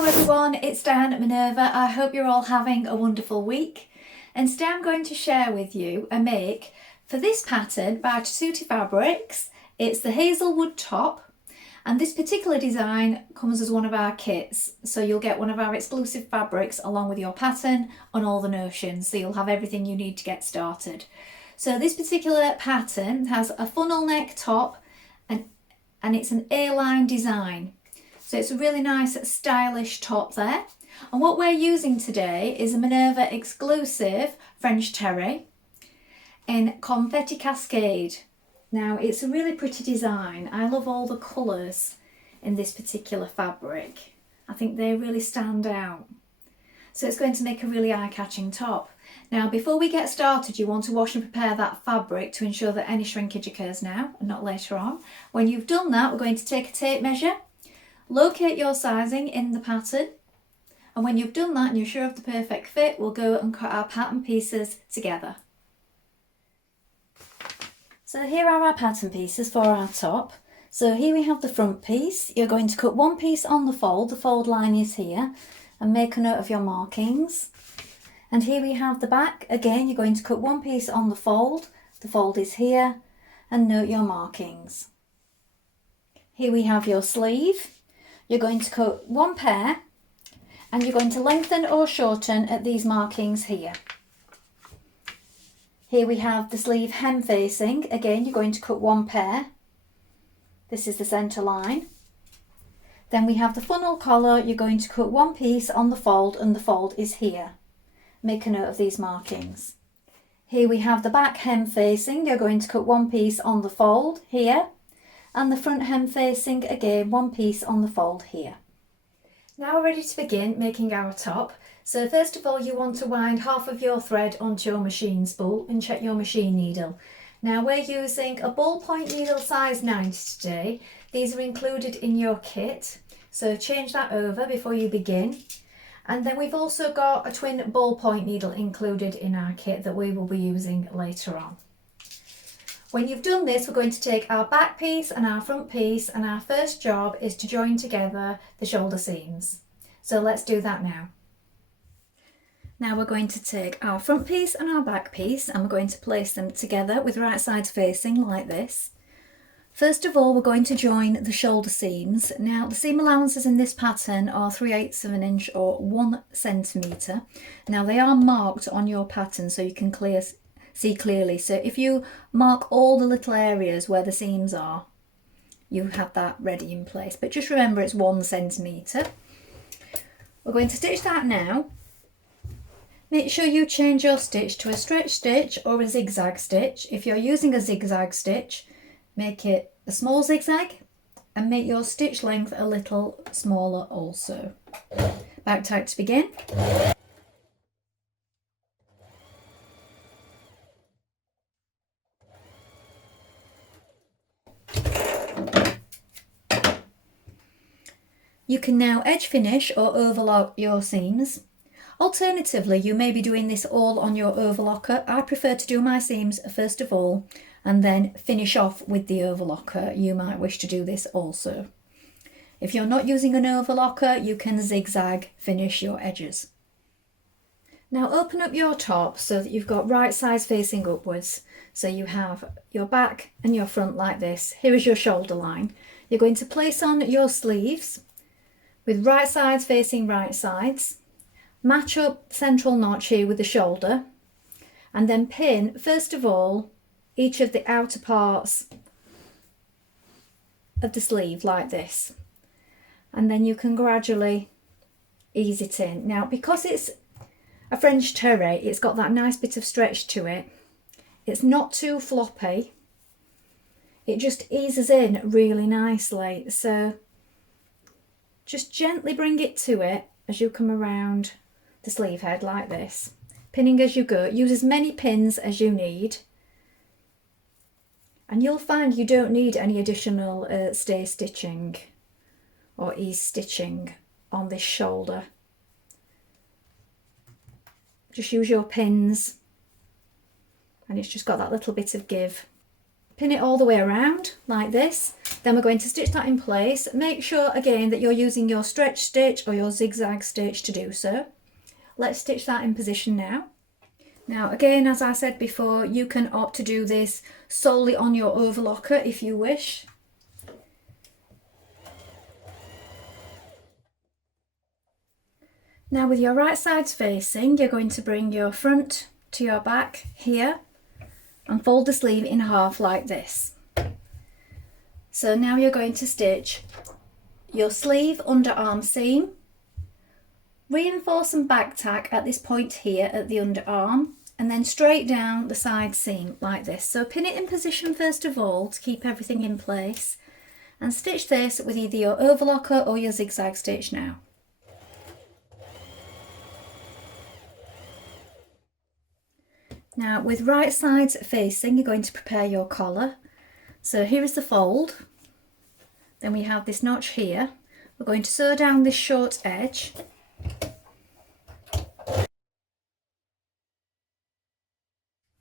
Hello everyone, it's Dianne at Minerva. I hope you're all having a wonderful week. And today I'm going to share with you a make for this pattern by Tessuti Fabrics. It's the Hazelwood top, and this particular design comes as one of our kits. So you'll get one of our exclusive fabrics along with your pattern and all the notions. So you'll have everything you need to get started. So this particular pattern has a funnel neck top and it's an A-line design. So it's a really nice stylish top there. And what we're using today is a Minerva exclusive French terry in Confetti Cascade. Now it's a really pretty design. I love all the colours in this particular fabric. I think they really stand out. So it's going to make a really eye-catching top. Now before we get started, you want to wash and prepare that fabric to ensure that any shrinkage occurs now and not later on. When you've done that, we're going to take a tape measure. Locate your sizing in the pattern, and when you've done that and you're sure of the perfect fit, we'll go and cut our pattern pieces together. So here are our pattern pieces for our top. So here we have the front piece. You're going to cut one piece on the fold line is here, and make a note of your markings. And here we have the back. Again, you're going to cut one piece on the fold is here, and note your markings. Here we have your sleeve. You're going to cut one pair and you're going to lengthen or shorten at these markings here. Here we have the sleeve hem facing. Again, you're going to cut one pair. This is the centre line. Then we have the funnel collar. You're going to cut one piece on the fold and the fold is here. Make a note of these markings. Here we have the back hem facing. You're going to cut one piece on the fold here. And the front hem facing, again, one piece on the fold here. Now we're ready to begin making our top. So first of all, you want to wind half of your thread onto your machine spool and check your machine needle. Now we're using a ballpoint needle size 90 today. These are included in your kit, so change that over before you begin. And then we've also got a twin ballpoint needle included in our kit that we will be using later on. When you've done this, we're going to take our back piece and our front piece, and our first job is to join together the shoulder seams. So let's do that now. Now we're going to take our front piece and our back piece and we're going to place them together with right sides facing like this. First of all, we're going to join the shoulder seams. Now the seam allowances in this pattern are 3/8 of an inch or 1 centimetre. Now they are marked on your pattern so you can see clearly. So if you mark all the little areas where the seams are, you have that ready in place. But just remember it's 1 centimetre. We're going to stitch that now. Make sure you change your stitch to a stretch stitch or a zigzag stitch. If you're using a zigzag stitch, make it a small zigzag and make your stitch length a little smaller also. Back tight to begin. You can now edge finish or overlock your seams. Alternatively, you may be doing this all on your overlocker. I prefer to do my seams first of all and then finish off with the overlocker. You might wish to do this also. If you're not using an overlocker, you can zigzag finish your edges. Now open up your top so that you've got right sides facing upwards. So you have your back and your front like this. Here is your shoulder line. You're going to place on your sleeves with right sides facing right sides. Match up central notch here with the shoulder and then pin first of all each of the outer parts of the sleeve like this, and then you can gradually ease it in. Now because it's a French terry, it's got that nice bit of stretch to it. It's not too floppy, it just eases in really nicely. So just gently bring it to it as you come around the sleeve head like this, pinning as you go. Use as many pins as you need, and you'll find you don't need any additional stay stitching or ease stitching on this shoulder. Just use your pins and it's just got that little bit of give. Pin it all the way around like this Then we're going to stitch that in place. Make sure again that you're using your stretch stitch or your zigzag stitch to do so. Let's stitch that in position now. Now again, as I said before, you can opt to do this solely on your overlocker if you wish. Now with your right sides facing, you're going to bring your front to your back here and fold the sleeve in half like this. So now you're going to stitch your sleeve underarm seam, reinforce and back tack at this point here at the underarm, and then straight down the side seam like this. So pin it in position first of all to keep everything in place, and stitch this with either your overlocker or your zigzag stitch now. Now with right sides facing, you're going to prepare your collar. So here is the fold, then we have this notch here. We're going to sew down this short edge,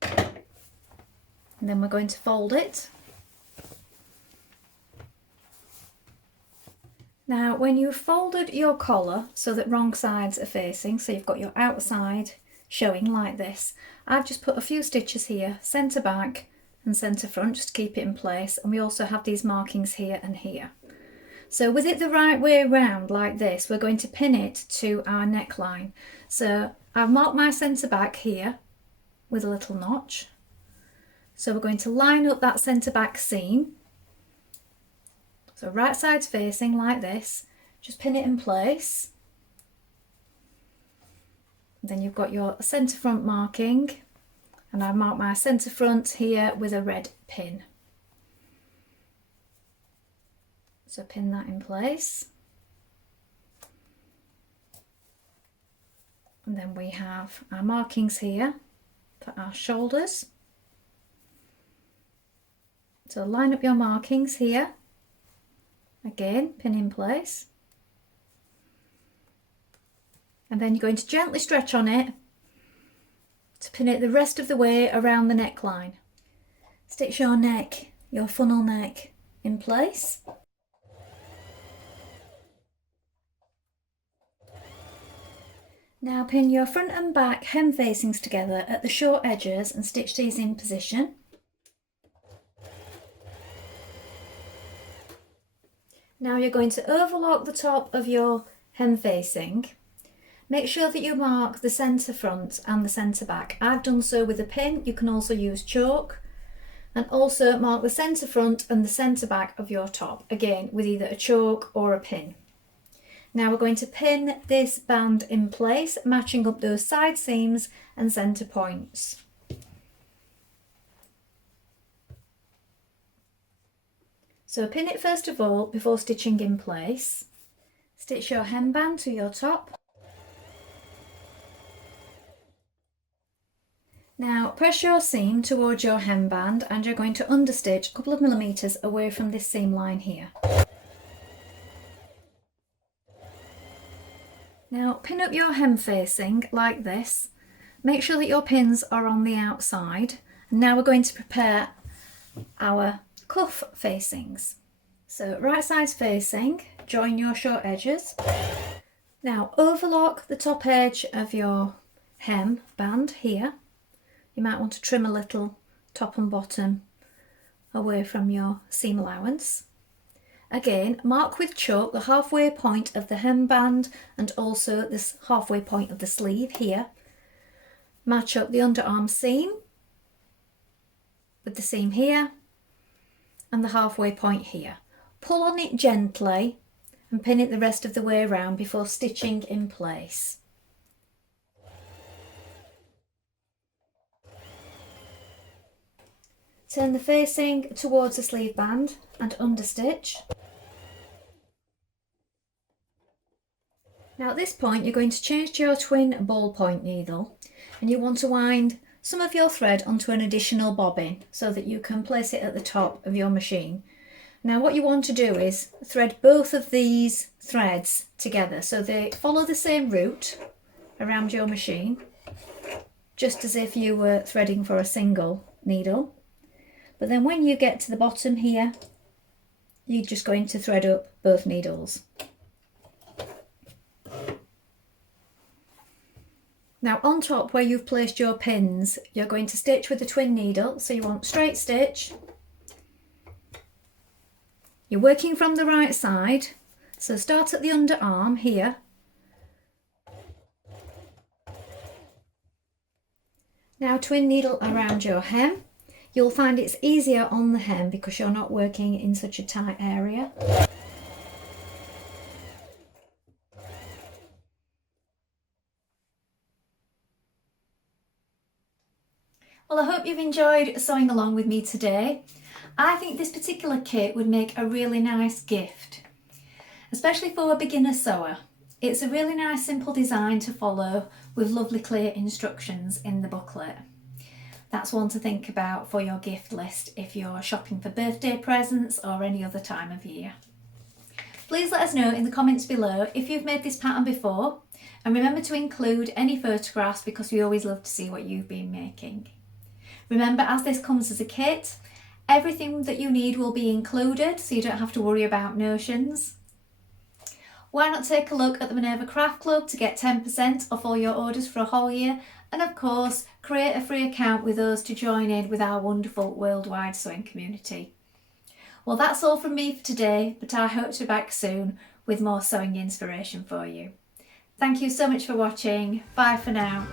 and then we're going to fold it. Now when you've folded your collar so that wrong sides are facing, so you've got your outside showing like this, I've just put a few stitches here, centre back and centre front, just to keep it in place, and we also have these markings here and here. So with it the right way around like this, we're going to pin it to our neckline. So I've marked my centre back here with a little notch. So we're going to line up that centre back seam. So right side's facing like this, just pin it in place. Then you've got your centre front marking, and I've marked my centre front here with a red pin. So pin that in place. And then we have our markings here for our shoulders. So line up your markings here. Again, pin in place. And then you're going to gently stretch on it to pin it the rest of the way around the neckline. Stitch your neck, your funnel neck, in place. Now pin your front and back hem facings together at the short edges and stitch these in position. Now you're going to overlock the top of your hem facing. Make sure that you mark the centre front and the centre back. I've done so with a pin. You can also use chalk. And also mark the centre front and the centre back of your top, again with either a chalk or a pin. Now we're going to pin this band in place, matching up those side seams and centre points. So pin it first of all before stitching in place. Stitch your hemband to your top. Now press your seam towards your hemband and you're going to understitch a couple of millimetres away from this seam line here. Now pin up your hem facing like this. Make sure that your pins are on the outside. And now we're going to prepare our cuff facings. So right side's facing, join your short edges. Now overlock the top edge of your hem band here. You might want to trim a little top and bottom away from your seam allowance. Again, mark with chalk the halfway point of the hemband and also this halfway point of the sleeve here. Match up the underarm seam with the seam here and the halfway point here. Pull on it gently and pin it the rest of the way around before stitching in place. Turn the facing towards the sleeve band and understitch. Now at this point you're going to change to your twin ballpoint needle and you want to wind some of your thread onto an additional bobbin so that you can place it at the top of your machine. Now what you want to do is thread both of these threads together so they follow the same route around your machine, just as if you were threading for a single needle. But then when you get to the bottom here, you're just going to thread up both needles. Now on top where you've placed your pins, you're going to stitch with a twin needle, so you want straight stitch. You're working from the right side, so start at the underarm here. Now twin needle around your hem. You'll find it's easier on the hem because you're not working in such a tight area. Well, I hope you've enjoyed sewing along with me today. I think this particular kit would make a really nice gift, especially for a beginner sewer. It's a really nice simple design to follow with lovely clear instructions in the booklet. That's one to think about for your gift list if you're shopping for birthday presents or any other time of year. Please let us know in the comments below if you've made this pattern before, and remember to include any photographs because we always love to see what you've been making. Remember, as this comes as a kit, everything that you need will be included, so you don't have to worry about notions. Why not take a look at the Minerva Craft Club to get 10% off all your orders for a whole year, and of course create a free account with us to join in with our wonderful worldwide sewing community. Well, that's all from me for today, but I hope to be back soon with more sewing inspiration for you. Thank you so much for watching. Bye for now.